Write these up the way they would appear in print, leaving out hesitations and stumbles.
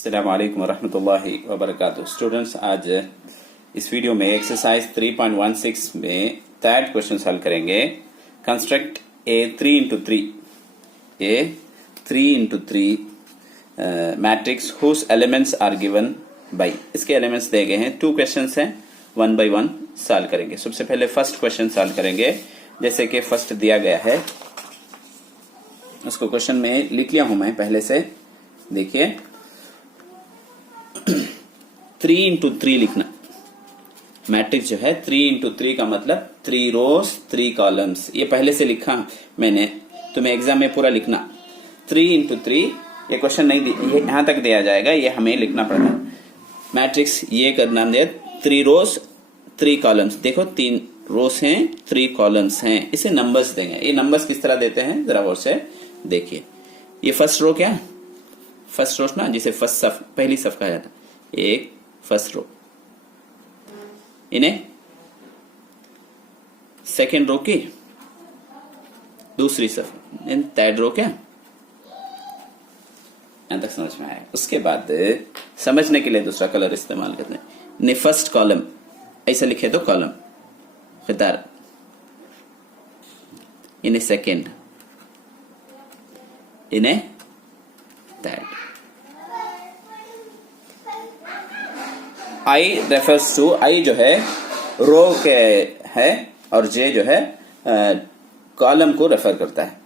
अस्सलाम वालेकुम रहमतुल्लाहि व बरकातुहू। स्टूडेंट्स, आज इस वीडियो में एक्सरसाइज 3.16 में थर्ड क्वेश्चन सॉल्व करेंगे। Construct a 3 into 3 matrix whose elements are given by. इसके एलिमेंट्स दिए गए हैं। 2 क्वेश्चंस हैं, 1 बाई 1 सॉल्व करेंगे। सबसे पहले फर्स्ट क्वेश्चन सॉल्व करेंगे। जैसे कि फर्स्ट दिया गया है, उसको क्वेश्चन में लिख लिया हूं मैं पहले से। देखिए 3 इंटू 3 लिखना। मैट्रिक्स जो है 3 इंटू 3 का मतलब 3 रोज 3 कॉलम्स। ये पहले से लिखा मैंने, तुम्हें एग्जाम में पूरा लिखना। 3 इंटू 3 ये क्वेश्चन नहीं, ये यहां तक दिया जाएगा, ये हमें लिखना पड़ता। मैट्रिक्स ये करना दिया 3 रोज 3 कॉलम्स। देखो 3 रोज हैं, 3 कॉलम्स हैं। इसे नंबर्स देंगे। ये नंबर्स किस तरह देते हैं जरा गौर से देखिए। ये फर्स्ट रो, क्या फर्स्ट रो ना, जिसे फर्स्ट सफ पहली सफ कहा जाता, एक फर्स्ट रो। इन्हें सेकेंड रो की दूसरी सफ, थर्ड रो, क्या यहां तक समझ में आया। उसके बाद समझने के लिए दूसरा कलर इस्तेमाल करते हैं। ने फर्स्ट कॉलम ऐसा लिखे तो कॉलम खितार, इन्हें सेकेंड, इन्हें थर्ड। आई रेफर्स टू, आई जो है रो के है और जे जो है कॉलम को रेफर करता है।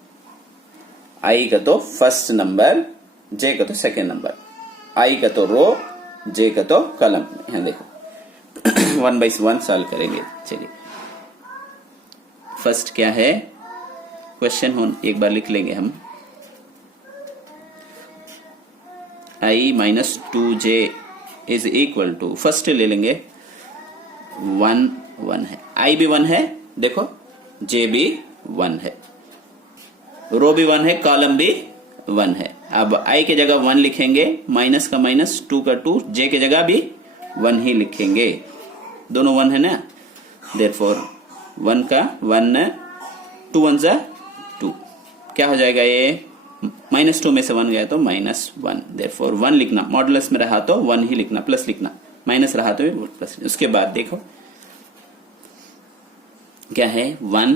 आई का तो फर्स्ट नंबर, जे का तो सेकेंड नंबर। आई का तो रो, जे का तो कॉलम। यहां देखो 1 बाई 1 सॉल्व करेंगे। चलिए फर्स्ट क्या है क्वेश्चन हो, एक बार लिख लेंगे हम। I minus 2j is equal to, first ले लेंगे 1 1 है, आई भी 1 है, देखो जे भी 1 है, रो भी 1 है, कॉलम भी 1 है। अब आई के जगह 1 लिखेंगे, माइनस का माइनस, 2 का 2, जे के जगह भी 1 ही लिखेंगे। दोनों 1 है ना, देयरफॉर 1 का 1, 2 1 जा 2, क्या हो जाएगा ये, -2 में से 1 गया तो -1। देयरफॉर 1 लिखना, मॉडुलस में रहा तो 1 ही लिखना, प्लस लिखना, माइनस रहा तो प्लस। उसके बाद देखो क्या है, 1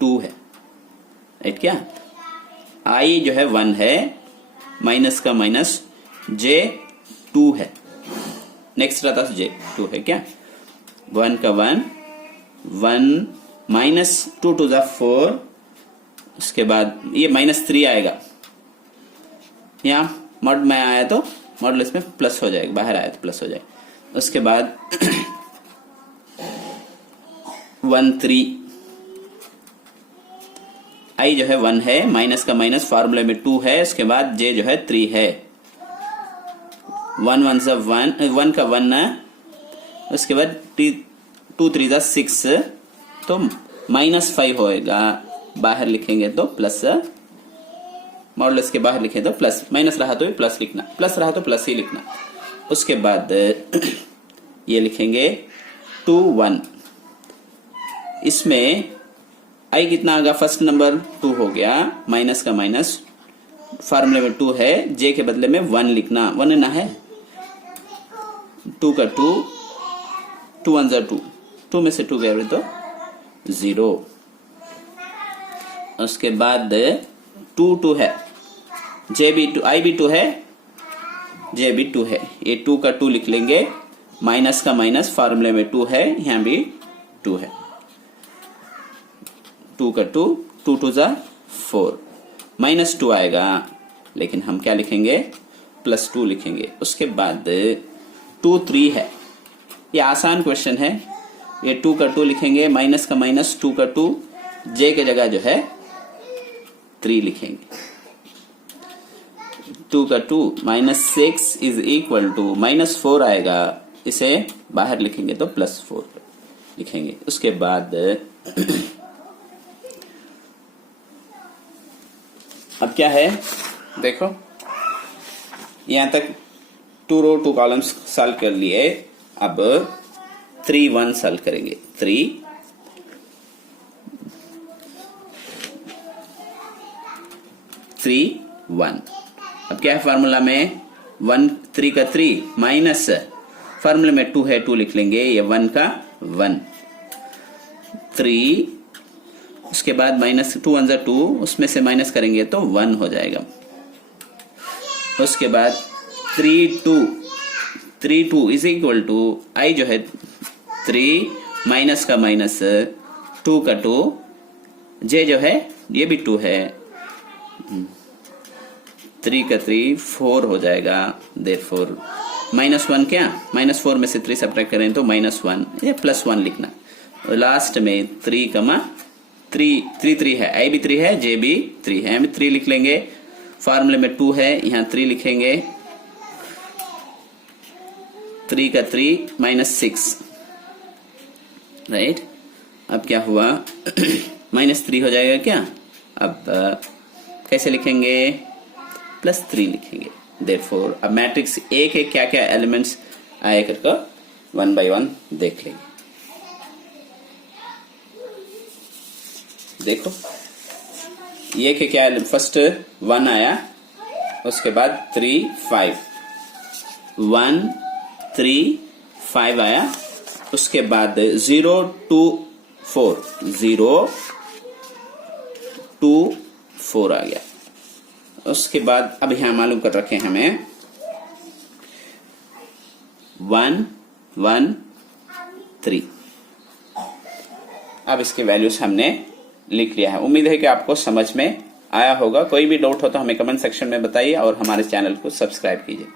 2 है, राइट। क्या आई जो है 1 है, माइनस का माइनस, जे 2 है, नेक्स्ट रहता तो जे 2 है। क्या 1 का 1 1 माइनस 2 2 जा 4। उसके बाद ये -3 आएगा, यहाँ मॉड में आया तो मॉडुलस में प्लस हो जाएगा, बाहर आया तो प्लस हो जाएगा। उसके बाद 1 3, आई जो है 1 है, माइनस का माइनस, फार्मूले में 2 है। उसके बाद जे जो है 3 है, 1 1 सा 1 का 1 है। उसके बाद 2 3 सा 6, तो -5 होएगा, बाहर लिखेंगे तो प्लस, मॉडुलस के बाहर लिखे तो प्लस, माइनस रहा तो भी प्लस लिखना, प्लस रहा तो प्लस ही लिखना। उसके बाद ये लिखेंगे 2 1, इसमें आई कितना आ गया, फर्स्ट नंबर 2 हो गया, माइनस का माइनस, फार्मूले में 2 है, जे के बदले में 1 लिखना, 1 ना है, 2 का 2, 2 1 जा 2, 2 में से 2 गया तो 0। उसके बाद 2 2 है, जे भी 2, आई भी 2 है, जे भी 2 है, ये 2 का 2 लिख लेंगे, माइनस का माइनस, फार्मूले में 2 है, यहां भी 2 है, 2 का 2, 2 2 जा 4, -2 आएगा, लेकिन हम क्या लिखेंगे, +2 लिखेंगे। उसके बाद 2 3 है, ये आसान क्वेश्चन है, ये 2 का 2 लिखेंगे, माइनस का माइनस, 2 का 2, जे के जगह जो है 3 लिखेंगे। 2 का 2, -6 इज इक्वल टू -4 आएगा, इसे बाहर लिखेंगे तो +4 लिखेंगे। उसके बाद अब क्या है देखो, यहां तक 2 रो 2 कॉलम्स सॉल्व कर लिए। अब 3 1 सॉल्व करेंगे। 3 3 1, अब क्या है फार्मूला में, 1 3 का 3 माइनस फॉर्मूले में 2 है 2 लिख लेंगे, ये 1 का 1 3, उसके बाद माइनस 2 1 2, उसमें से माइनस करेंगे तो 1 हो जाएगा। उसके बाद 3 2 इज इक्वल टू आई जो है 3 माइनस का माइनस 2 का 2, जे जो है ये भी 2 है, 3 का 3 4 हो जाएगा। देयरफॉर -1 क्या, -4 में से 3 सब्ट्रैक्ट करें तो -1, ये +1 लिखना। लास्ट में 3 3 है, आई भी 3 है, जे भी 3 है, हम 3 लिख लेंगे। फार्मूले में 2 है, यहाँ 3 लिखेंगे, 3 का 3 -6, राइट। अब क्या हुआ -3 हो जाएगा क्या, अब कैसे लिखेंगे, +3 लिखेंगे। देयरफॉर अब मैट्रिक्स ए के क्या क्या एलिमेंट्स आए करके 1 बाय 1 देख लेंगे। देखो ये के क्या, फर्स्ट 1 आया, उसके बाद 3 5, 1 3 5 आया, उसके बाद 0 2 4, 0 2 4 आ गया। उसके बाद अब यहां मालूम कर रखे हमें 1 1 3। अब इसके वैल्यूज हमने लिख लिया है। उम्मीद है कि आपको समझ में आया होगा। कोई भी डाउट हो तो हमें कमेंट सेक्शन में बताइए और हमारे चैनल को सब्सक्राइब कीजिए।